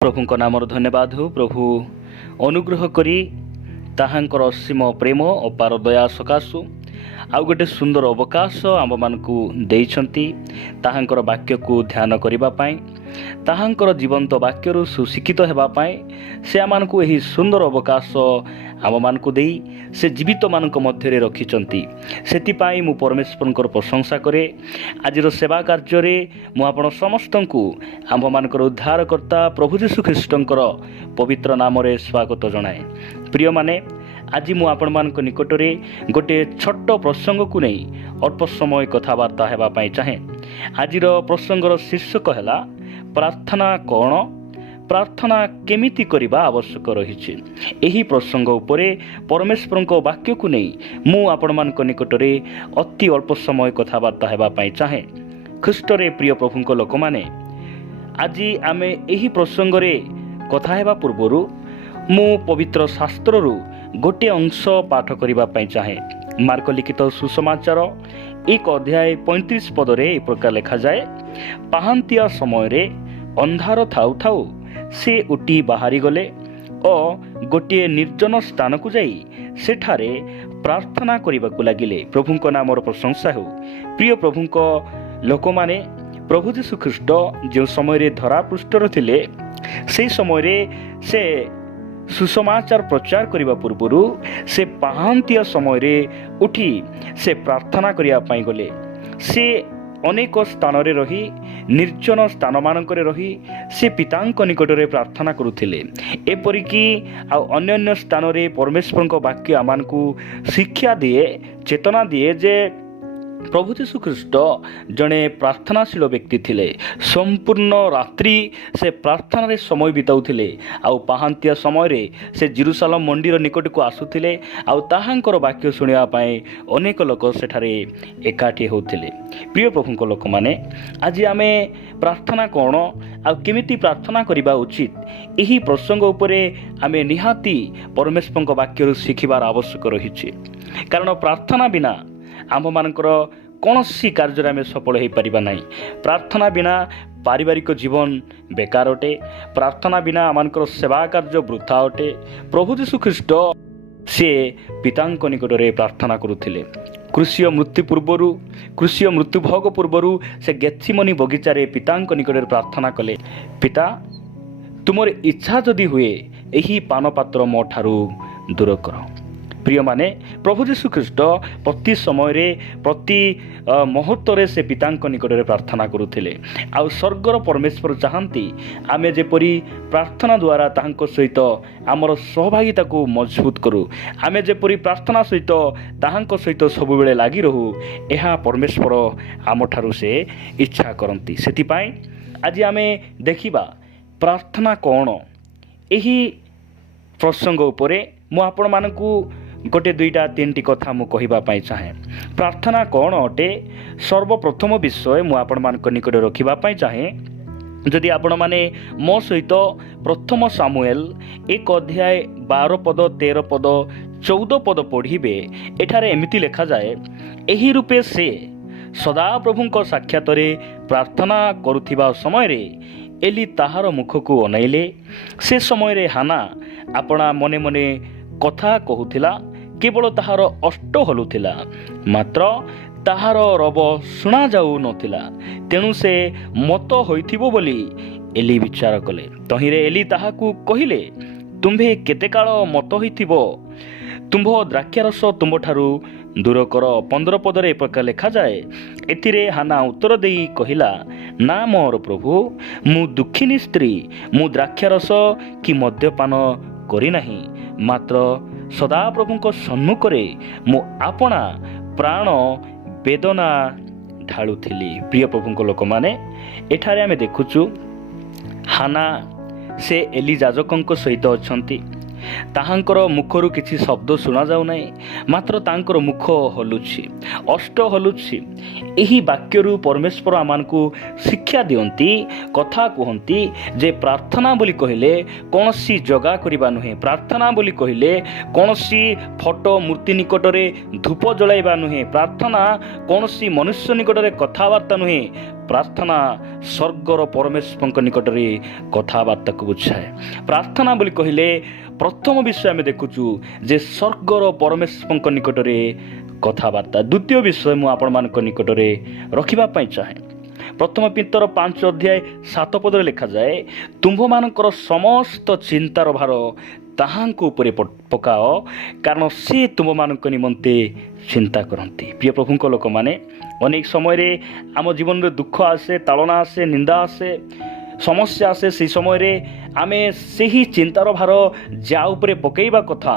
प्रभुଙ୍କ नामर धन्यवाद हो। प्रभु अनुग्रह करी ताहांकर असीम प्रेम अपार दया सकाशु आउ गोटे सुंदर अवकाश आम मानकु देइछंती ताहांकर वाक्य को ध्यान करिबा पाई ताहांकर जीवंत वाक्यरु सुशिक्षित हेबा पाई से आमानकु एही सुंदर अवकाश आम मानकु देई से जीवित मानक मध्यरे रखिचंती। सेतिपाई मु परमेश्वरंकर प्रशंसा करे। आजिर सेवा कार्य रे मु आपण समस्तंकु आम मानकर उद्धारकर्ता प्रभु यीशु ख्रीष्टंकर पवित्र नाम रे स्वागत जणाए। प्रिय माने आज मु आपण मानक निकटरे गोटे छोट प्रसंग को नहीं अल्प समय कथबार्ता हेबा पाई चाहे। आजिर प्रसंगर शीर्षक हैला प्रार्थना कौन, प्रार्थना केमिति करिबा आवश्यक रहिछि। एही प्रसंग उपरे परमेश्वरंक वाक्य को नहीं मु आपण मानक निकटरे अति अल्प समय कथबार्ता हेबा पाई चाहे। ख्रीष्टरे प्रिय प्रभुंक लोक माने आज आमे एही प्रसंग रे कथा हेबा पूर्वरु मु पवित्र शास्त्ररु गोटे अंश पाठ करिबा पाई चाहे। मार्क लिखित सुसमाचार 1 अध्याय 35 पदरे ए प्रकार लिखा जाए, पाहांतिया समय रे अंधार थाउ थाउ से उठी बाहरी गले और गोटे निर्जन स्थान को जाई सेठारे प्रार्थना करिबाकु लागिले। प्रभुंक नामर प्रशंसा हो। प्रिय प्रभुंक लोक माने प्रभु यीशु ख्रीष्ट जो समय रे धरा पृष्ठर थिले से समय रे से सुसमाचार प्रचार करिबा पूर्वरु से पाहांतिया समय रे उठी से प्रार्थना करिया पाई गले। से अनेक स्थान रे रही निर्जन स्थान मानक रही से पितांक निकटरे प्रार्थना करुथिले। एपरिकी आ अन्य स्थान रे परमेश्वरंक वाक्य आमानकु शिक्षा दिए, चेतना दिए जे प्रभु यीशु ख्रीष्ट जड़े प्रार्थनाशील व्यक्ति थिले। संपूर्ण रात्रि से प्रार्थना रे समय बिताउथिले। आउ पाहांतिया समय रे से जेरूशलेम मंदिर निकट को आसुथिले। आउ ताहांकर वाक्य सुनिया पाए अनेक लोक सेठारे एकाठी होउथिले। प्रिय प्रभुंक लोक माने आज आमे प्रार्थना कोन आ केमिति प्रार्थना करिबा उचित एही प्रसंग उपरे आमे निहाती परमेश्वरंक वाक्य शिखिबार आवश्यक रहिछि। कारण प्रार्थना बिना आम मानकर कौनसी कार्य आम सफल हो पारिबा नहीं। प्रार्थना बिना पारिवारिक जीवन बेकार अटे। प्रार्थना बिना आमर सेवा कार्य वृथा अटे। प्रभु यीशु ख्रीष्ट से पितांक निकटरे प्रार्थना करुथिले। कृषीय मृत्यु पूर्वरु कृषीय मृत्यु भोग पूर्वरु से गेत्सेमनी बगीचारे पितांक निकटरे प्रार्थना कले, पिता तुमर इच्छा जदि हुए एही पान पात्र मो ठारू दूर कर। प्रिय माने प्रभु यीशु ख्रीष्ट प्रति समय रे प्रति मुहूर्त रे से पितांक निकटरे प्रार्थना करुथिले। आउ स्वर्गर परमेश्वर चाहंती आमे जेपरी प्रार्थना द्वारा ताहांक सहित आमर सहभागिता को मजबूत करू, आमे जेपरी प्रार्थना सहित ताहांक सहित सब बेले लागी रहू, एहा परमेश्वर आम ठारू से इच्छा करंती। सेति पाई आज आमे देखिबा प्रार्थना कोन। एही प्रसंग उपरे मु आपण मानकू गोटे दुईटा तीन कथा मु कहिबा पाई चाहे। प्रार्थना कौन अटे सर्वप्रथम विषय मु आपण मानक निकट रखिबा पाई चाहे। जदि आपण माने मो सहित प्रथम सामुएल 1 अध्याय 12 पद 13 पद 14 पद पढ़िबे, एठारे एमिति लेखा जाए, एही रूपे से सदा प्रभुंक साक्षात रे प्रार्थना करुथिबा समय रे एली ताहार मुख को अनाइले। से समय रे हाना आपणा मने मने कथा कहूथिला, केवल ताहार अष्ट हलुथिला, मात्र ताहार रब शुणा जाऊ नथिला। तेणु से मत होइथिबो बोली एली विचार कले। तहिरे एली ताहाकू कहिले, तुम्भे केते काल मत होइथिबो, तुम्भ द्राक्षारस तुम्भठारू दूर कर। 15 पदरे प्रकार लेखा जाए, एथिरे हाना उत्तर देई कहिला, ना मोर प्रभु, मु दुखिनी स्त्री, मु द्राक्षारस कि मद्यपान करी नाही, मात्र सदा प्रभुंक सम्मुखरे मु आपणा प्राण वेदना ढाळुथिली। प्रिय प्रभुंक लोक माने एठारे आमे देखुचु हाना से एली याजकंक सहित अछंती। ताहांकर मुखरू किछि शब्द सुना जाउ नाही, मात्र तांकर मुख हलुछि, अष्ट हलुछि। एही वाक्यरू परमेश्वर आमानकू शिक्षा दियंती, कथा कहंती जे प्रार्थना बोली कहिले कोनसी जगा करिबा नुहे। प्रार्थना बोली कहिले कोनसी फोटो मूर्ति निकटरे धूप जलाइबा नुहे। प्रार्थना कोनसी मनुष्य निकटरे कथावार्ता नुहे। ପ୍ରାର୍ଥନା ସ୍ୱର୍ଗର ପରମେଶ୍ୱରଙ୍କ ନିକଟରେ କଥାବାର୍ତ୍ତାକୁ ବୁଝାଏ। ପ୍ରାର୍ଥନା ବୋଲି କହିଲେ ପ୍ରଥମ ବିଷୟ ଆମେ ଦେଖୁଛୁ ଯେ ସ୍ୱର୍ଗର ପରମେଶ୍ୱରଙ୍କ ନିକଟରେ କଥାବାର୍ତ୍ତା। ଦ୍ୱିତୀୟ ବିଷୟ ମୁଁ ଆପଣମାନଙ୍କ ନିକଟରେ ରଖିବା ପାଇଁ ଚାହେଁ। ପ୍ରଥମ ପିତର 5:7 ଲେଖାଯାଏ, ତୁମ୍ଭମାନଙ୍କର ସମସ୍ତ ଚିନ୍ତାର ଭାର ତାହାଙ୍କ ଉପରେ ପକାଅ, କାରଣ ସେ ତୁମମାନଙ୍କ ନିମନ୍ତେ ଚିନ୍ତା କରନ୍ତି। ପ୍ରିୟ ପ୍ରଭୁଙ୍କ ଲୋକମାନେ, ଅନେକ ସମୟରେ ଆମ ଜୀବନରେ ଦୁଃଖ ଆସେ, ତାଳନା ଆସେ, ନିନ୍ଦା ଆସେ, ସମସ୍ୟା ଆସେ। ସେହି ସମୟରେ ଆମେ ସେହି ଚିନ୍ତାର ଭାର ଯାହା ଉପରେ ପକାଇବା କଥା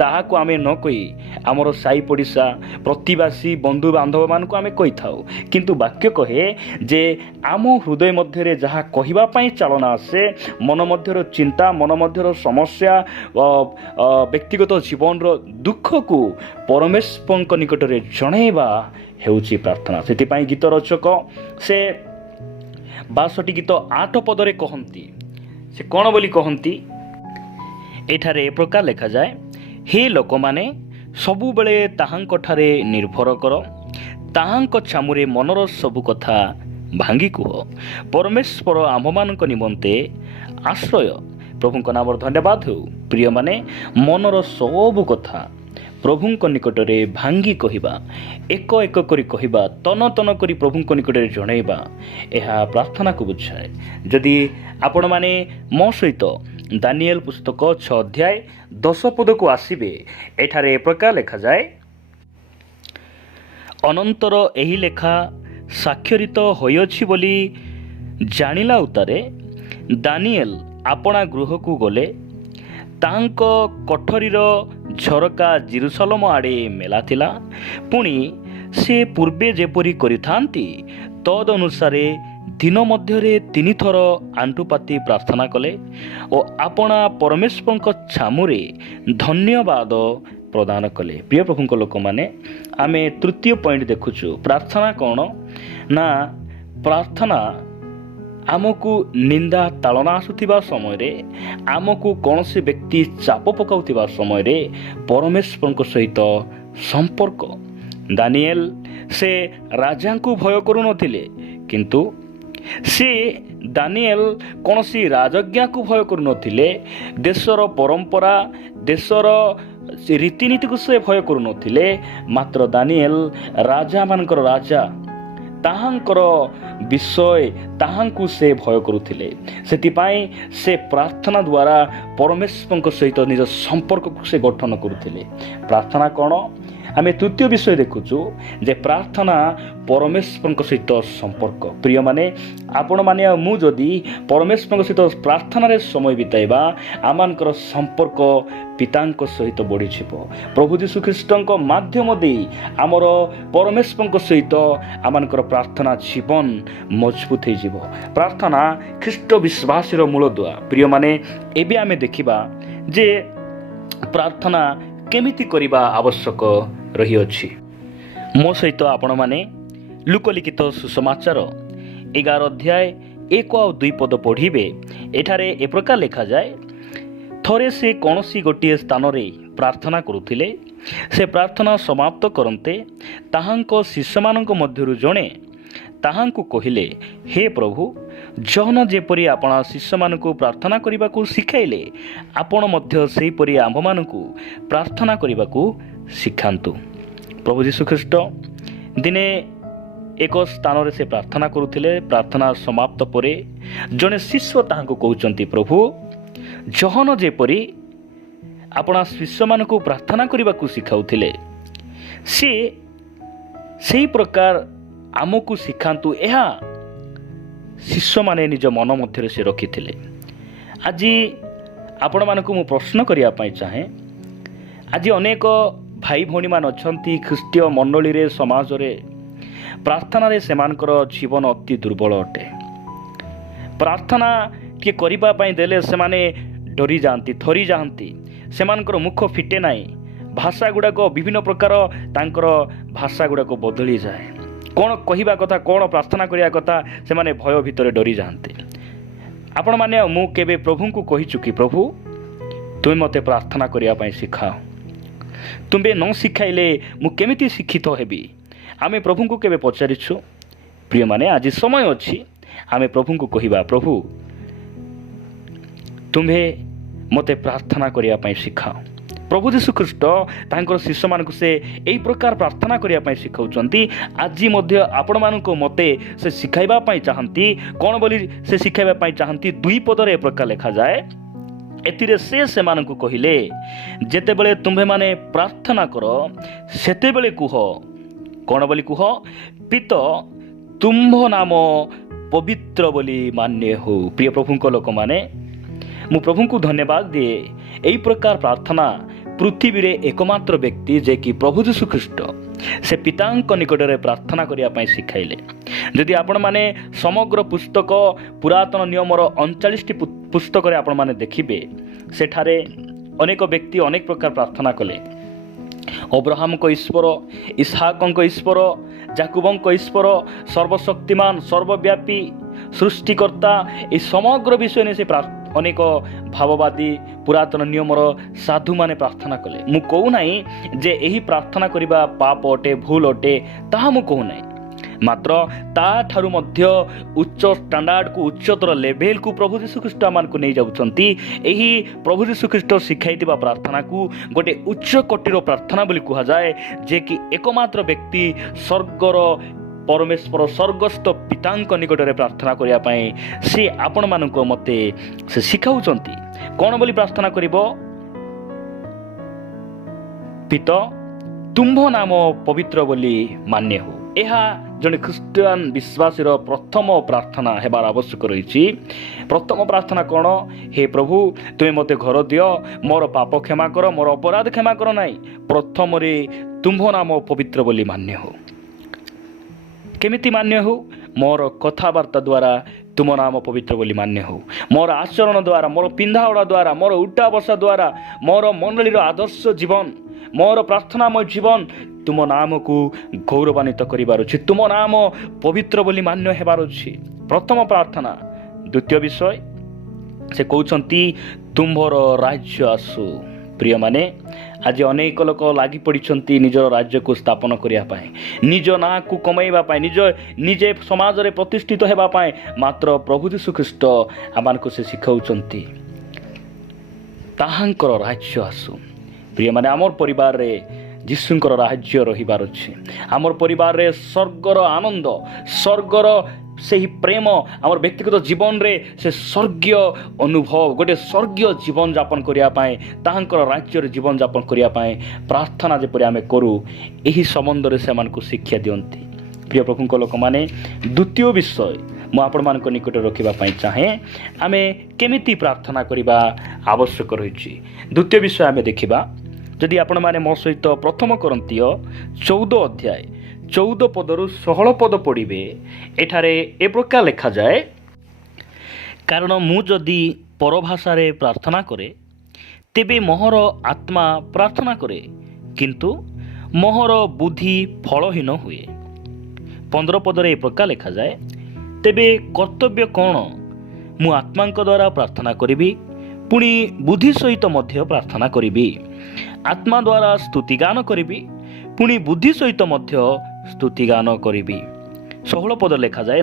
ତାହାକୁ ଆମେ ନ କହି ଆମର ସାହି ପଡ଼ିଶା, ପ୍ରତିବାସୀ, ବନ୍ଧୁବାନ୍ଧବମାନଙ୍କୁ ଆମେ କହିଥାଉ। କିନ୍ତୁ ବାକ୍ୟ କହେ ଯେ ଆମ ହୃଦୟ ମଧ୍ୟରେ ଯାହା କହିବା ପାଇଁ ଚାଳନା ଆସେ, ମନ ମଧ୍ୟର ଚିନ୍ତା, ମନ ମଧ୍ୟର ସମସ୍ୟା, ବ୍ୟକ୍ତିଗତ ଜୀବନର ଦୁଃଖକୁ ପରମେଶ୍ୱରଙ୍କ ନିକଟରେ ଜଣାଇବା ହେଉଛି ପ୍ରାର୍ଥନା। ସେଥିପାଇଁ ଗୀତ ରଚକ ସେ 62 ଗୀତ 8 ପଦରେ କହନ୍ତି, ସେ କ'ଣ ବୋଲି କହନ୍ତି? ଏଠାରେ ଏ ପ୍ରକାର ଲେଖାଯାଏ, ହେ ଲୋକମାନେ, ସବୁବେଳେ ତାହାଙ୍କଠାରେ ନିର୍ଭର କର, ତାହାଙ୍କ ଛାମୁରେ ମନର ସବୁ କଥା ଭାଙ୍ଗି କୁହ। ପରମେଶ୍ୱର ଆମ୍ଭମାନଙ୍କ ନିମନ୍ତେ ଆଶ୍ରୟ। ପ୍ରଭୁଙ୍କ ନାମର ଧନ୍ୟବାଦ ହେଉ। ପ୍ରିୟମାନେ, ମନର ସବୁ କଥା ପ୍ରଭୁଙ୍କ ନିକଟରେ ଭାଙ୍ଗି କହିବା, ଏକ ଏକ କରି କହିବା, ତନ ତନ କରି ପ୍ରଭୁଙ୍କ ନିକଟରେ ଜଣାଇବା, ଏହା ପ୍ରାର୍ଥନାକୁ ବୁଝାଏ। ଯଦି ଆପଣମାନେ ମୋ ସହିତ ଦାନିଏଲ ପୁସ୍ତକ 6:10 ଆସିବେ, ଏଠାରେ ଏ ପ୍ରକାର ଲେଖାଯାଏ, ଅନନ୍ତର ଏହି ଲେଖା ସ୍ୱାକ୍ଷରିତ ହୋଇଅଛି ବୋଲି ଜାଣିଲା ଉତ୍ତାରେ ଦାନିଏଲ ଆପଣା ଗୃହକୁ ଗଲେ। ତାଙ୍କ କୋଠରୀର ଝରକା ଜେରୁସାଲେମ ଆଡ଼େ ମେଲା ଥିଲା। ପୁଣି ସେ ପୂର୍ବେ ଯେପରି କରିଥାନ୍ତି ତଦ୍ ଅନୁସାରେ ଦିନ ମଧ୍ୟରେ 3 ଥର ଆଣ୍ଠୁପାତି ପ୍ରାର୍ଥନା କଲେ ଓ ଆପଣା ପରମେଶ୍ୱରଙ୍କ ଛାମୁରେ ଧନ୍ୟବାଦ ପ୍ରଦାନ କଲେ। ପ୍ରିୟ ପ୍ରଭୁଙ୍କ ଲୋକମାନେ, ଆମେ ତୃତୀୟ ପଏଣ୍ଟ ଦେଖୁଛୁ। ପ୍ରାର୍ଥନା କ'ଣ ନା, ପ୍ରାର୍ଥନା ଆମକୁ ନିନ୍ଦା ତାଳନା ଆସୁଥିବା ସମୟରେ, ଆମକୁ କୌଣସି ବ୍ୟକ୍ତି ଚାପ ପକାଉଥିବା ସମୟରେ ପରମେଶ୍ୱରଙ୍କ ସହିତ ସମ୍ପର୍କ। ଦାନିଏଲ ସେ ରାଜାଙ୍କୁ ଭୟ କରୁନଥିଲେ, କିନ୍ତୁ ସେ ଦାନିଏଲ କୌଣସି ରାଜଜ୍ଞାକୁ ଭୟ କରୁନଥିଲେ, ଦେଶର ପରମ୍ପରା, ଦେଶର ରୀତିନୀତିକୁ ସେ ଭୟ କରୁନଥିଲେ। ମାତ୍ର ଦାନିଏଲ ରାଜାମାନଙ୍କର ରାଜା, ତାହାଙ୍କର ବିଷୟ, ତାହାଙ୍କୁ ସେ ଭୟ କରୁଥିଲେ। ସେଥିପାଇଁ ସେ ପ୍ରାର୍ଥନା ଦ୍ୱାରା ପରମେଶ୍ୱରଙ୍କ ସହିତ ନିଜ ସମ୍ପର୍କକୁ ସେ ଗଠନ କରୁଥିଲେ। ପ୍ରାର୍ଥନା କ'ଣ? ଆମେ ତୃତୀୟ ବିଷୟ ଦେଖୁଛୁ ଯେ ପ୍ରାର୍ଥନା ପରମେଶ୍ୱରଙ୍କ ସହିତ ସମ୍ପର୍କ। ପ୍ରିୟମାନେ, ଆପଣମାନେ ଆଉ ମୁଁ ଯଦି ପରମେଶ୍ୱରଙ୍କ ସହିତ ପ୍ରାର୍ଥନାରେ ସମୟ ବିତାଇବା, ଆମମାନଙ୍କର ସମ୍ପର୍କ ପିତାଙ୍କ ସହିତ ବଢ଼ିଯିବ। ପ୍ରଭୁ ଯୀଶୁଖ୍ରୀଷ୍ଟଙ୍କ ମାଧ୍ୟମ ଦେଇ ଆମର ପରମେଶ୍ୱରଙ୍କ ସହିତ ଆମମାନଙ୍କର ପ୍ରାର୍ଥନା ଜୀବନ ମଜବୁତ ହୋଇଯିବ। ପ୍ରାର୍ଥନା ଖ୍ରୀଷ୍ଟ ବିଶ୍ୱାସର ମୂଳଦୁଆ। ପ୍ରିୟମାନେ, ଏବେ ଆମେ ଦେଖିବା ଯେ ପ୍ରାର୍ଥନା କେମିତି କରିବା ଆବଶ୍ୟକ ରହିଅଛି। ମୋ ସହିତ ଆପଣମାନେ ଲୁକଲିଖିତ ସୁସମାଚାର 11:1-2 ପଢ଼ିବେ। ଏଠାରେ ଏ ପ୍ରକାର ଲେଖାଯାଏ, ଥରେ ସେ କୌଣସି ଗୋଟିଏ ସ୍ଥାନରେ ପ୍ରାର୍ଥନା କରୁଥିଲେ। ସେ ପ୍ରାର୍ଥନା ସମାପ୍ତ କରନ୍ତେ ତାହାଙ୍କ ଶିଷ୍ୟମାନଙ୍କ ମଧ୍ୟରୁ ଜଣେ ତାହାଙ୍କୁ କହିଲେ, ହେ ପ୍ରଭୁ, ଜହନ ଯେପରି ଆପଣା ଶିଷ୍ୟମାନଙ୍କୁ ପ୍ରାର୍ଥନା କରିବାକୁ ଶିଖାଇଲେ, ଆପଣ ମଧ୍ୟ ସେହିପରି ଆମ୍ଭମାନଙ୍କୁ ପ୍ରାର୍ଥନା କରିବାକୁ ଶିଖାନ୍ତୁ। ପ୍ରଭୁ ଯୀଶୁଖ୍ରୀଷ୍ଟ ଦିନେ ଏକ ସ୍ଥାନରେ ସେ ପ୍ରାର୍ଥନା କରୁଥିଲେ। ପ୍ରାର୍ଥନା ସମାପ୍ତ ପରେ ଜଣେ ଶିଷ୍ୟ ତାହାଙ୍କୁ କହୁଛନ୍ତି, ପ୍ରଭୁ, ଜହନ ଯେପରି ଆପଣା ଶିଷ୍ୟମାନଙ୍କୁ ପ୍ରାର୍ଥନା କରିବାକୁ ଶିଖାଉଥିଲେ, ସେ ସେହି ପ୍ରକାର ଆମକୁ ଶିଖାନ୍ତୁ। ଏହା ଶିଷ୍ୟମାନେ ନିଜ ମନ ମଧ୍ୟରେ ସେ ରଖିଥିଲେ। ଆଜି ଆପଣମାନଙ୍କୁ ମୁଁ ପ୍ରଶ୍ନ କରିବା ପାଇଁ ଚାହେଁ, ଆଜି ଅନେକ ଭାଇ ଭଉଣୀମାନେ ଅଛନ୍ତି ଖ୍ରୀଷ୍ଟୀୟ ମଣ୍ଡଳୀରେ, ସମାଜରେ, ପ୍ରାର୍ଥନାରେ ସେମାନଙ୍କର ଜୀବନ ଅତି ଦୁର୍ବଳ ଅଟେ। ପ୍ରାର୍ଥନା କିଏ କରିବା ପାଇଁ ଦେଲେ ସେମାନେ ଡରିଯାଆନ୍ତି, ଥରିଯାଆନ୍ତି, ସେମାନଙ୍କର ମୁଖ ଫିଟେ ନାହିଁ। ଭାଷା ଗୁଡ଼ାକ ବିଭିନ୍ନ ପ୍ରକାର, ତାଙ୍କର ଭାଷା ଗୁଡ଼ାକ ବଦଳିଯାଏ। କ'ଣ କହିବା କଥା, କ'ଣ ପ୍ରାର୍ଥନା କରିବା କଥା, ସେମାନେ ଭୟ ଭିତରେ ଡରିଯାଆନ୍ତି। ଆପଣମାନେ ଆଉ ମୁଁ କେବେ ପ୍ରଭୁଙ୍କୁ କହିଛୁ କି, ପ୍ରଭୁ ତୁମେ ମୋତେ ପ୍ରାର୍ଥନା କରିବା ପାଇଁ ଶିଖାଅ, ତୁମେ ନ ଶିଖାଇଲେ ମୁଁ କେମିତି ଶିକ୍ଷିତ ହେବି? ଆମେ ପ୍ରଭୁଙ୍କୁ କେବେ ପଚାରିଛୁ? ପ୍ରିୟମାନେ, ଆଜି ସମୟ ଅଛି ଆମେ ପ୍ରଭୁଙ୍କୁ କହିବା, ପ୍ରଭୁ ତୁମ୍ଭେ ମୋତେ ପ୍ରାର୍ଥନା କରିବା ପାଇଁ ଶିଖାଅ। ପ୍ରଭୁ ଯୀଶୁଖ୍ରୀଷ୍ଟ ତାଙ୍କର ଶିଷ୍ୟମାନଙ୍କୁ ସେ ଏହି ପ୍ରକାର ପ୍ରାର୍ଥନା କରିବା ପାଇଁ ଶିଖାଉଛନ୍ତି। ଆଜି ମଧ୍ୟ ଆପଣମାନଙ୍କୁ ମୋତେ ସେ ଶିଖାଇବା ପାଇଁ ଚାହାନ୍ତି। କ'ଣ ବୋଲି ସେ ଶିଖାଇବା ପାଇଁ ଚାହାନ୍ତି? 2 ପଦରେ ଏ ପ୍ରକାର ଲେଖାଯାଏ, ଏଥିରେ ସେ ସେମାନଙ୍କୁ କହିଲେ, ଯେତେବେଳେ ତୁମ୍ଭେମାନେ ପ୍ରାର୍ଥନା କର ସେତେବେଳେ କୁହ, କ'ଣ ବୋଲି କୁହ? ପିତ ତୁମ୍ଭ ନାମ ପବିତ୍ର ବୋଲି ମାନ୍ୟ ହେଉ। ପ୍ରିୟ ପ୍ରଭୁଙ୍କ ଲୋକମାନେ, ମୁଁ ପ୍ରଭୁଙ୍କୁ ଧନ୍ୟବାଦ ଦିଏ। ଏହି ପ୍ରକାର ପ୍ରାର୍ଥନା ପୃଥିବୀରେ ଏକମାତ୍ର ବ୍ୟକ୍ତି ଯେ କି ପ୍ରଭୁ ଯୀଶୁଖ୍ରୀଷ୍ଟ ସେ ପିତାଙ୍କ ନିକଟରେ ପ୍ରାର୍ଥନା କରିବା ପାଇଁ ଶିଖାଇଲେ। ଯଦି ଆପଣମାନେ ସମଗ୍ର ପୁସ୍ତକ ପୁରାତନ ନିୟମର 39ଟି ପୁସ୍ତକରେ ଆପଣମାନେ ଦେଖିବେ, ସେଠାରେ ଅନେକ ବ୍ୟକ୍ତି ଅନେକ ପ୍ରକାର ପ୍ରାର୍ଥନା କଲେ। ଅବ୍ରାହମଙ୍କ ଈଶ୍ୱର, ଇସ୍ହାକଙ୍କ ଈଶ୍ୱର, ଯାକୁବଙ୍କ ଈଶ୍ୱର, ସର୍ବଶକ୍ତିମାନ, ସର୍ବବ୍ୟାପୀ, ସୃଷ୍ଟିକର୍ତ୍ତା, ଏହି ସମଗ୍ର ବିଷୟ ନେଇ ସେ ଅନେକ ଭାବବାଦୀ ପୁରାତନ ନିୟମର ସାଧୁମାନେ ପ୍ରାର୍ଥନା କଲେ। ମୁଁ କହୁନାହିଁ ଯେ ଏହି ପ୍ରାର୍ଥନା କରିବା ପାପ ଅଟେ, ଭୁଲ ଅଟେ, ତାହା ମୁଁ କହୁନାହିଁ। ମାତ୍ର ତାଠାରୁ ମଧ୍ୟ ଉଚ୍ଚ ଷ୍ଟାଣ୍ଡାର୍ଡକୁ, ଉଚ୍ଚତର ଲେଭେଲକୁ ପ୍ରଭୁ ଯୀଶୁଖ୍ରୀଷ୍ଟ ଆମମାନଙ୍କୁ ନେଇଯାଉଛନ୍ତି। ଏହି ପ୍ରଭୁ ଯୀଶୁଖ୍ରୀଷ୍ଟ ଶିଖାଇଥିବା ପ୍ରାର୍ଥନାକୁ ଗୋଟେ ଉଚ୍ଚ କୋଟିର ପ୍ରାର୍ଥନା ବୋଲି କୁହାଯାଏ, ଯେ କି ଏକମାତ୍ର ବ୍ୟକ୍ତି ସ୍ୱର୍ଗର ପରମେଶ୍ୱର, ସ୍ୱର୍ଗସ୍ଥ ପିତାଙ୍କ ନିକଟରେ ପ୍ରାର୍ଥନା କରିବା ପାଇଁ ସେ ଆପଣମାନଙ୍କୁ ମୋତେ ସେ ଶିଖାଉଛନ୍ତି। କ'ଣ ବୋଲି ପ୍ରାର୍ଥନା କରିବ? ପିତ ତୁମ୍ଭ ନାମ ପବିତ୍ର ବୋଲି ମାନ୍ୟ ହେଉ। ଏହା ଜଣେ ଖ୍ରୀଷ୍ଟିଆନ ବିଶ୍ୱାସୀର ପ୍ରଥମ ପ୍ରାର୍ଥନା ହେବାର ଆବଶ୍ୟକ ରହିଛି। ପ୍ରଥମ ପ୍ରାର୍ଥନା କ'ଣ? ହେ ପ୍ରଭୁ, ତୁମେ ମୋତେ ଘର ଦିଅ, ମୋର ପାପ କ୍ଷମା କର, ମୋର ଅପରାଧ କ୍ଷମା କର ନାହିଁ। ପ୍ରଥମରେ ତୁମ୍ଭ ନାମ ପବିତ୍ର ବୋଲି ମାନ୍ୟ ହେଉ। କେମିତି ମାନ୍ୟ ହେଉ? ମୋର କଥାବାର୍ତ୍ତା ଦ୍ୱାରା ତୁମ ନାମ ପବିତ୍ର ବୋଲି ମାନ୍ୟ ହେଉ। ମୋର ଆଚରଣ ଦ୍ୱାରା, ମୋର ପିନ୍ଧାଓଢ଼ା ଦ୍ୱାରା, ମୋର ଉଠା ବସା ଦ୍ୱାରା, ମୋର ମଣ୍ଡଳୀର ଆଦର୍ଶ ଜୀବନ, ମୋର ପ୍ରାର୍ଥନାମୟ ଜୀବନ ତୁମ ନାମକୁ ଗୌରବାନ୍ୱିତ କରିବାର ଅଛି। ତୁମ ନାମ ପବିତ୍ର ବୋଲି ମାନ୍ୟ ହେବାର ଅଛି। ପ୍ରଥମ ପ୍ରାର୍ଥନା। ଦ୍ୱିତୀୟ ବିଷୟ ସେ କହୁଛନ୍ତି, ତୁମ୍ଭର ରାଜ୍ୟ ଆସୁ। ପ୍ରିୟମାନେ, ଆଜି ଅନେକ ଲୋକ ଲାଗି ପଡ଼ିଛନ୍ତି ନିଜର ରାଜ୍ୟକୁ ସ୍ଥାପନ କରିବା ପାଇଁ, ନିଜ ନାଁକୁ କମାଇବା ପାଇଁ, ନିଜେ ସମାଜରେ ପ୍ରତିଷ୍ଠିତ ହେବା ପାଇଁ। ମାତ୍ର ପ୍ରଭୁ ଯୀଶୁଖ୍ରୀଷ୍ଟ ଆମମାନଙ୍କୁ ସେ ଶିଖାଉଛନ୍ତି, ତାହାଙ୍କର ରାଜ୍ୟ ଆସୁ। ପ୍ରିୟମାନେ, ଆମର ପରିବାରରେ ଯୀଶୁଙ୍କର ରାଜ୍ୟ ରହିବାର ଅଛି। ଆମର ପରିବାରରେ ସ୍ୱର୍ଗର ଆନନ୍ଦ, ସ୍ୱର୍ଗର ସେହି ପ୍ରେମ ଆମର ବ୍ୟକ୍ତିଗତ ଜୀବନରେ ସେ ସ୍ୱର୍ଗୀୟ ଅନୁଭବ, ଗୋଟେ ସ୍ୱର୍ଗୀୟ ଜୀବନଯାପନ କରିବା ପାଇଁ, ତାହାଙ୍କର ରାଜ୍ୟରେ ଜୀବନଯାପନ କରିବା ପାଇଁ ପ୍ରାର୍ଥନା ଯେପରି ଆମେ କରୁ, ଏହି ସମ୍ବନ୍ଧରେ ସେମାନଙ୍କୁ ଶିକ୍ଷା ଦିଅନ୍ତି। ପ୍ରିୟ ପ୍ରଭୁଙ୍କ ଲୋକମାନେ, ଦ୍ୱିତୀୟ ବିଷୟ ମୁଁ ଆପଣମାନଙ୍କ ନିକଟରେ ରଖିବା ପାଇଁ ଚାହେଁ, ଆମେ କେମିତି ପ୍ରାର୍ଥନା କରିବା ଆବଶ୍ୟକ ରହିଛି। ଦ୍ୱିତୀୟ ବିଷୟ ଆମେ ଦେଖିବା। ଯଦି ଆପଣମାନେ ମୋ ସହିତ 1 Corinthians 14 ଅଧ୍ୟାୟ 14 ପଦରୁ 16 ପଦ ପଢ଼ିବେ, ଏଠାରେ ଏ ପ୍ରକାର ଲେଖାଯାଏ, କାରଣ ମୁଁ ଯଦି ପରଭାଷାରେ ପ୍ରାର୍ଥନା କରେ ତେବେ ମୋହର ଆତ୍ମା ପ୍ରାର୍ଥନା କରେ, କିନ୍ତୁ ମୋହର ବୁଦ୍ଧି ଫଳହୀନ ହୁଏ। 15 ପଦରେ ଏ ପ୍ରକାର ଲେଖାଯାଏ, ତେବେ କର୍ତ୍ତବ୍ୟ କ'ଣ? ମୁଁ ଆତ୍ମାଙ୍କ ଦ୍ୱାରା ପ୍ରାର୍ଥନା କରିବି, ପୁଣି ବୁଦ୍ଧି ସହିତ ମଧ୍ୟ ପ୍ରାର୍ଥନା କରିବି। ଆତ୍ମା ଦ୍ୱାରା ସ୍ତୁତିଗାନ କରିବି, ପୁଣି ବୁଦ୍ଧି ସହିତ ମଧ୍ୟ ସ୍ତୁତିଗାନ କରିବି। 16 ପଦ ଲେଖାଯାଏ,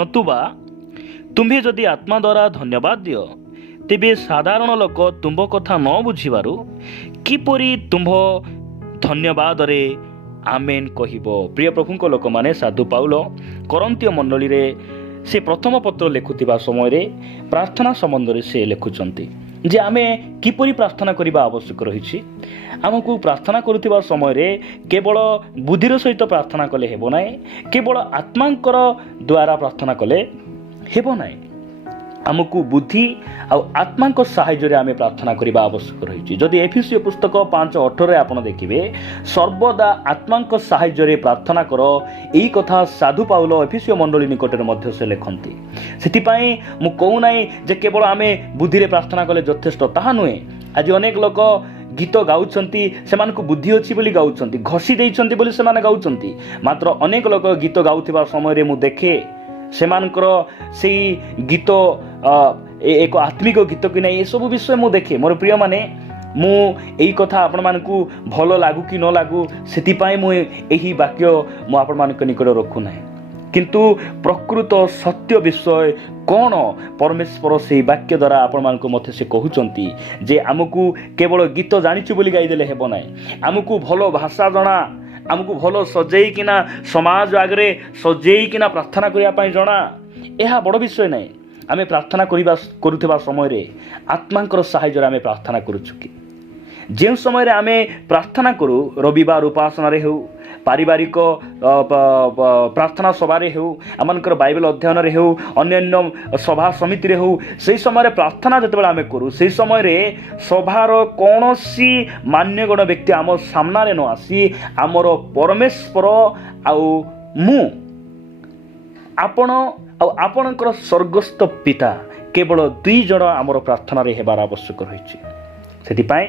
ନତୁବା ତୁମ୍ଭେ ଯଦି ଆତ୍ମା ଦ୍ୱାରା ଧନ୍ୟବାଦ ଦିଅ, ତେବେ ସାଧାରଣ ଲୋକ ତୁମ୍ଭ କଥା ନ ବୁଝିବାରୁ କିପରି ତୁମ୍ଭ ଧନ୍ୟବାଦରେ ଆମେନ୍ କହିବ। ପ୍ରିୟ ପ୍ରଭୁଙ୍କ ଲୋକମାନେ, ସାଧୁ ପାଉଲ କରନ୍ତୀୟ ମଣ୍ଡଳୀରେ ସେ ପ୍ରଥମ ପତ୍ର ଲେଖୁଥିବା ସମୟରେ ପ୍ରାର୍ଥନା ସମ୍ବନ୍ଧରେ ସେ ଲେଖୁଛନ୍ତି ଯେ ଆମେ କିପରି ପ୍ରାର୍ଥନା କରିବା ଆବଶ୍ୟକ ରହିଛି। ଆମକୁ ପ୍ରାର୍ଥନା କରୁଥିବା ସମୟରେ କେବଳ ବୁଦ୍ଧିର ସହିତ ପ୍ରାର୍ଥନା କଲେ ହେବ ନାହିଁ, କେବଳ ଆତ୍ମାଙ୍କର ଦ୍ୱାରା ପ୍ରାର୍ଥନା କଲେ ହେବ ନାହିଁ। ଆମକୁ ବୁଦ୍ଧି ଆଉ ଆତ୍ମାଙ୍କ ସାହାଯ୍ୟରେ ଆମେ ପ୍ରାର୍ଥନା କରିବା ଆବଶ୍ୟକ ରହିଛି। ଯଦି ଏଫେସୀୟ ପୁସ୍ତକ 5:18 ଆପଣ ଦେଖିବେ, ସର୍ବଦା ଆତ୍ମାଙ୍କ ସାହାଯ୍ୟରେ ପ୍ରାର୍ଥନା କର, ଏହି କଥା ସାଧୁ ପାଉଲ ଏଫେସୀୟ ମଣ୍ଡଳୀ ନିକଟରେ ମଧ୍ୟ ସେ ଲେଖନ୍ତି। ସେଥିପାଇଁ ମୁଁ କହୁନାହିଁ ଯେ କେବଳ ଆମେ ବୁଦ୍ଧିରେ ପ୍ରାର୍ଥନା କଲେ ଯଥେଷ୍ଟ, ତାହା ନୁହେଁ। ଆଜି ଅନେକ ଲୋକ ଗୀତ ଗାଉଛନ୍ତି, ସେମାନଙ୍କୁ ବୁଦ୍ଧି ଅଛି ବୋଲି ଗାଉଛନ୍ତି, ଘଷି ଦେଇଛନ୍ତି ବୋଲି ସେମାନେ ଗାଉଛନ୍ତି। ମାତ୍ର ଅନେକ ଲୋକ ଗୀତ ଗାଉଥିବା ସମୟରେ ମୁଁ ଦେଖେ ସେମାନଙ୍କର ସେଇ ଗୀତ ଏକ ଆତ୍ମିକ ଗୀତ କି ନାହିଁ, ଏସବୁ ବିଷୟ ମୁଁ ଦେଖେ। ମୋର ପ୍ରିୟମାନେ, ମୁଁ ଏହି କଥା ଆପଣମାନଙ୍କୁ ଭଲ ଲାଗୁ କି ନ ଲାଗୁ, ସେଥିପାଇଁ ମୁଁ ଏହି ବାକ୍ୟ ମୁଁ ଆପଣମାନଙ୍କ ନିକଟରେ ରଖୁନାହିଁ। किंतु प्रकृत सत्य विषय कौन परमेश्वर से वाक्य द्वारा आपण मानक मते से कहउचंती जे आमको केवल गीत जानिछु बोली गाइदेले हेबो नाही, आमको भलो भाषा जणा, आमको भलो सजेइकिना समाज आगरे सजेइकिना प्रार्थना करिया पई जणा, एहा बड़ विषय नाही। आमे प्रार्थना करुवा समय रे आत्मांकर सहाय्य आमे प्रार्थना करूछु कि जे समय रे आमे प्रार्थना करू, रविवार उपासना रे हो, पारिवारिक प्रार्थना सभा रे हो, आमनकर बाइबल अध्ययन रे हो, अन्य सभा समिति रे हो, से समय रे प्रार्थना जतबेला आमे करू, से समय रे सभार कोनोसी मान्यगण व्यक्ति आम सामना रे न आसी आमर परमेश्वर आउ मु आपण आपणकर स्वर्गस्थ पिता केवल दुई जण आमर प्रार्थना रे हेबार आवश्यक रहिछि। सेथिपाई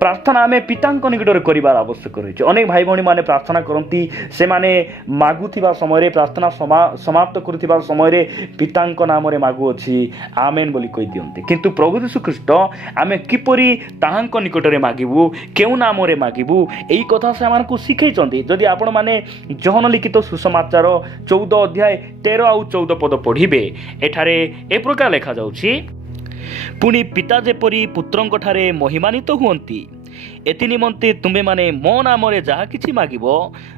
प्रार्थना आमे पितांक निकटरे करिबार आवश्यक रहिछि। अनेक भाई भौणी माने प्रार्थना करंती, से माने मागुथिबा समय रे प्रार्थना समाप्त करुथिबा समय रे पितांक नाम रे मागु अछि आमेन बोली कहि दियंती, किंतु प्रभु यीशु ख्रीष्ट आमे किपरि ताहांक निकटरे मागिबु, केउ नाम रे मागिबु, एई कथा से हमनकु सिखैचंती। जदि आपण माने जहन लिखित सुसमाचार 14 अध्याय 13 आ 14 पद पढ़िबे, एठारे ए प्रकार लेखा जाउछि, पुणी पिता जेपरी पुत्रंक ठारे महिमानित हुअंती, एति निमंते तुम्बे माने मो नाम रे जहा किछि मागिबो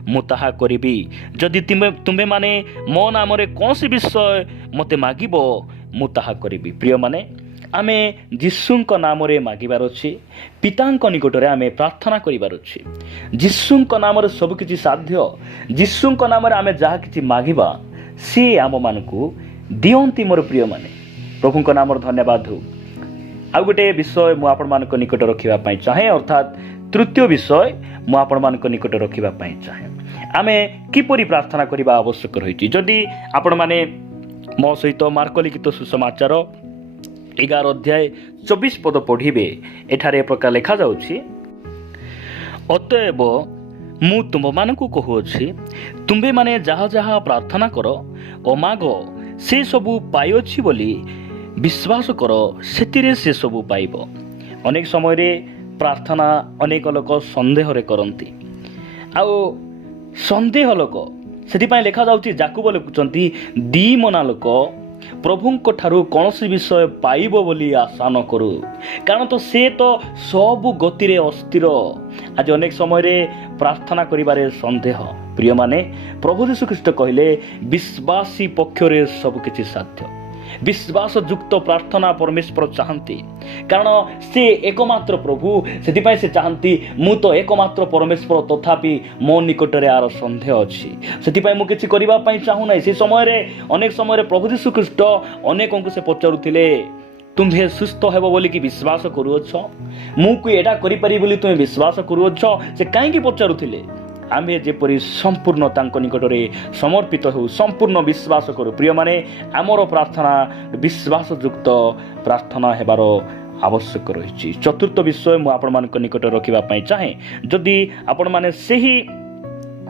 मु ताहा करिबी। जदि तुम्बे माने मो नाम रे कोनसी विषय मते मागिबो मु ताहा करिबी। प्रिय माने आमे जिसुंक नाम रे मागिबार अछि, पितांक निकटरे आमे प्रार्थना करिबार अछि। जिसुंक नाम रे सब किछि साध्य, जिसुंक नाम रे आमे जहा किछि मागिबा से आम मानकु दियंती। मोर प्रिय माने प्रभुंक नाम धन्यवाद हो। आउ गोटे विषय मु आपण मानक निकट रखिबा पई चाहे, अर्थात तृतीय विषय मु आपण मानक निकट रखिबा पई चाहे, आमे किपरि प्रार्थना करिबा आवश्यक रहिछि। जदि आपण माने मो सहित मार्क लिखित सुसमाचार 11 अध्याय 24 पद पढ़िबे, एठारे प्रकार लेखा जाउछि, अतएव मु तुम मानकु कहूछि, तुम्बे माने जहा जहा प्रार्थना करो ओ मागो से सबु पाइछि बोली विश्वास कर, सेतिरे से सबु पाइब। अनेक समय रे प्रार्थना अनेक लोक संदेह रे करंती, आउ संदेह लोक सेतिपाई लेखा जाउछि, जाकुब लिखुचंती दीमना लोक प्रभुंक ठारू कौनसी विषय पाइब बोली आशा न करू, कारण तो से तो सबु गतिरे अस्थिर। आज अनेक समय रे प्रार्थना करिबारे संदेह। प्रिय माने प्रभु यीशु ख्रीष्ट कहले विश्वासी पक्षरे सब किछि साध्य। विश्वास युक्त प्रार्थना परमेश्वर चाहती, कारण से एकमात्र प्रभु, से चाहती मु तो एकमात्र परमेश्वर, तथापि मो निकटरे आर संदेह अच्छी, से मु किछि करिबा पई चाहू नै। से समय रे अनेक समय रे प्रभु यीशु ख्रीष्ट अनेकंकु से पचारुथिले, तुम्हे सुस्थ हेबो बोली कि विश्वास करूअछ, मु कि एटा करि पारि बोली तुमे विश्वास करूअछ। से काहेकि पचारुथिले, आमे जेपरि संपूर्ण तांक निकटरे समर्पित हो, संपूर्ण विश्वास करू। प्रिय माने आमर प्रार्थना विश्वास युक्त प्रार्थना हेबार आवश्यक रही। चतुर्थ विषय मु आपण मानक निकट रखिबा पई चाहे, जदि आपण माने सेही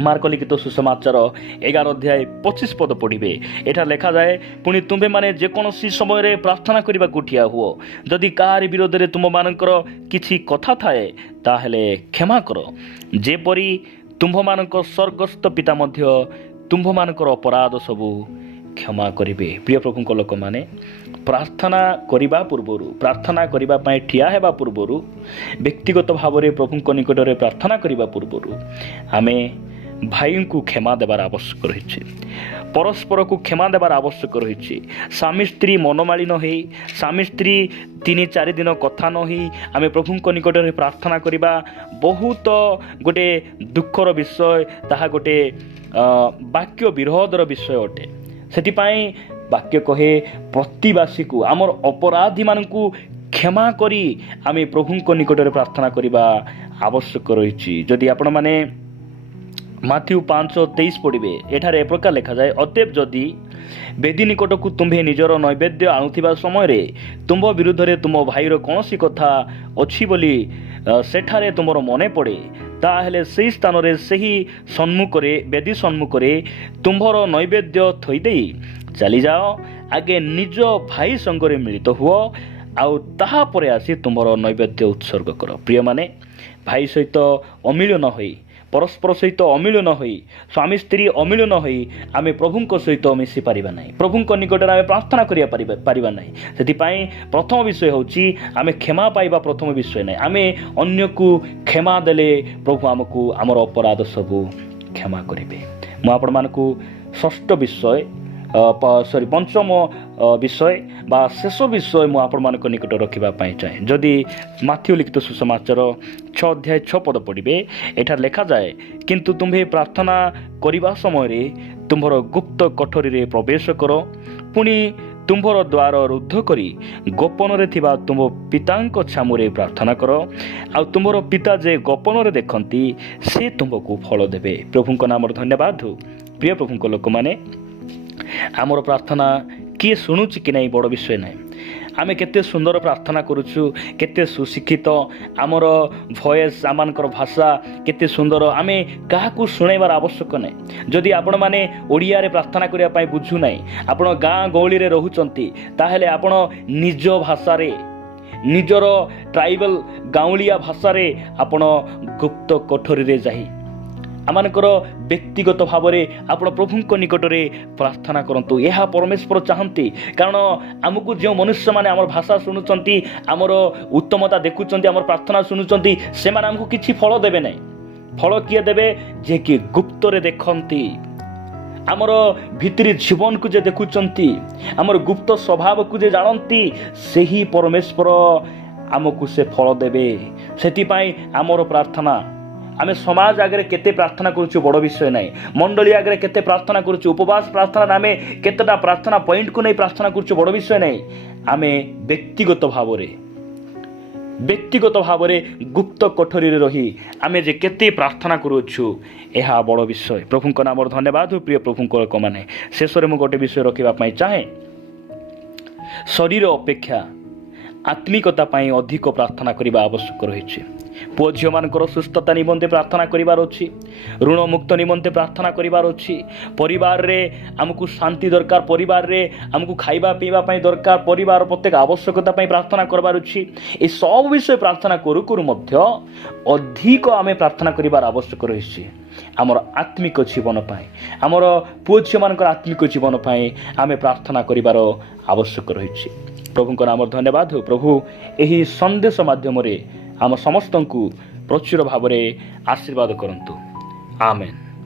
मार्क लिखित सुसमाचार 11 अध्याय 25 पद पढ़िबे, एठा लेखा जाए, पुणी तुम्बे माने जेकोसी समय रे प्रार्थना करिबा उठिया हुओ, जदि कार विरोध रे तुम मानकर किछि कथा थाए ताहेले क्षमा करो, जेपरि तुम्भ मानक स्वर्गस्थ पिता मध्य तुम्भ मानकर अपराध सबु क्षमा करिबे। प्रिय प्रभुंक लोक माने प्रार्थना करिबा पूर्वरु, प्रार्थना करिबा पई ठिया हेबा पूर्वरु, व्यक्तिगत भाव रे प्रभुंक निकटरे प्रार्थना करिबा पूर्वरु आमे भाई को क्षमा देवार आवश्यक रही, परस्पर को क्षमा देवार आवश्यक रही। स्वामी स्त्री मनमाली न हो, स्वामी स्त्री 3-4 दिन कथा न हो आमे प्रभुंक निकटरे प्रार्थना करिबा बहुत गोटे दुखर विषय, ताहा गोटे वाक्य विरोधर विषय अटे। सेतिपाई वाक्य कहे प्रतिवासी को आमर अपराधी मानकु क्षमा करी आमे प्रभुंक निकटरे प्रार्थना करिबा आवश्यक रही। जदि आपण माने माथ्यू 5:23 पढ़िबे, एठारे ए प्रकार लेखा जाए, अतएव जदि बेदी निकट को तुम्हें निजर नैवेद्य आणुथिबा समय रे तुम विरुद्ध रे तुम भाईर कौनसी कथा अछि बोली सेठारे तुमर मने पड़े, ताहेले सेही स्थान रे सेही सम्मुखरे बेदी सम्मुखरे तुम्भर नैवेद्य थई देई चली जाओ, आगे निज भाई संगरे मिलित हुओ, आउ ताहा परे आसी तुमर नैवेद्य उत्सर्ग कर। प्रिय माने भाई सहित अमिल न होई परस्पर सहित अमिल न होई स्वामी स्त्री अमिल न होई आमे प्रभुंक सहित मिसी पारिबा नाही प्रभुंक निकट आमे प्रार्थना करिया पारिबा नाही सेति पई प्रथम विषय होची आमे क्षमा पाइबा प्रथम विषय नाही आमे अन्य को क्षमा देले प्रभु हमकु हमर अपराध सब क्षमा करिवे मु आपण मानकु षष्ठ विषय पंचम विषय बा शेष विषय मु आपण मानक निकट रखिबा पाई चाहे जदि माथ्यू लिखित सुसमाचार 6 अध्याय 6 पद पढ़िबे एठार लेखा जाए किंतु तुम्हें प्रार्थना करिबा समय रे तुम्हर गुप्त कोठरी रे प्रवेश करो पुणी तुम्भर द्वार रुद्ध करी गोपन रे थिबा तुम पितांक छामुरे प्रार्थना करो आ तुम्हर पिता जे गोपन रे देखंती से तुमको फल देबे प्रभुंक नाम धन्यवाद हो प्रिय प्रभुंक लोक माने आमर प्रार्थना किए शुणुची कि नहीं बड़ विषय नहीं आमे केते सुंदर प्रार्थना करुछु केते सुशिक्षित आमर भॉइस आमानकर भाषा केते सुंदर आमे काहाकू सुनाइबार आवश्यक नहीं जदि आपण माने ओडिया रे प्रार्थना करिया पाई बुझु नहीं आपण गाँ गौली रे रहुचंती ताहेले आपण निज भाषा रे निजर ट्राइबल गाउलिया भाषा रे आपण गुप्त कोठरी रे जाही आमानकर व्यक्तिगत भाव में आप प्रभुंक निकट में प्रार्थना करंतु यह परमेश्वर चाहती कारण आमको जो मनुष्य माने आमर भाषा शुणुचंती आमर उत्तमता देखुचंती आमर प्रार्थना शुणुचंती से माने हमको किछि फल देबे नहीं फल किए देबे जे कि गुप्त रे देखंती आमर भितरी जीवन को जे देखुचंती आमर गुप्त स्वभाव को जे जानती से ही परमेश्वर आमको से फल देबे सेति पई आमर प्रार्थना आमे समाज आगे केते प्रार्थना करूछु बड़ विषय नहीं मंडली आगे केते प्रार्थना करूछु उपवास प्रार्थना आमे केतेटा प्रार्थना पॉइंट को नहीं प्रार्थना करूछु बड़ विषय नहीं आमे व्यक्तिगत भाव रे गुप्त कोठरी रे रही आमे जे केते प्रार्थना करूछु एहा बड़ विषय प्रभुंक नाम धन्यवाद प्रिय प्रभुंक लोक माने शेष रे मु गोटे विषय रखिबा पई चाहे शरीर अपेक्षा आत्मिकता पई अधिक प्रार्थना करिबा आवश्यक रहिछि पुओ झील मानकर सुस्थता निमंते प्रार्थना करिवार अछि ऋण मुक्त निमंते प्रार्थना करिवार अछि परिवार रे हमकु शांति दरकार परिवार रे हमकु खाइबा पीबा पई दरकार परिवार प्रत्येक आवश्यकता पई प्रार्थना करबार अछि ए सब विषय प्रार्थना करू करू मध्य अधिक आमे प्रार्थना करिवार आवश्यक रहिछि आमर आत्मिक जीवन पाए आमर पुओ झील मानकर आत्मिक जीवन पाए आमे प्रार्थना करिवार आवश्यक रहिछि प्रभुंक नाम धन्यवाद हो प्रभु एही संदेश माध्यम रे आम समस्त को प्रचुर भाव में आशीर्वाद करंतु आमेन।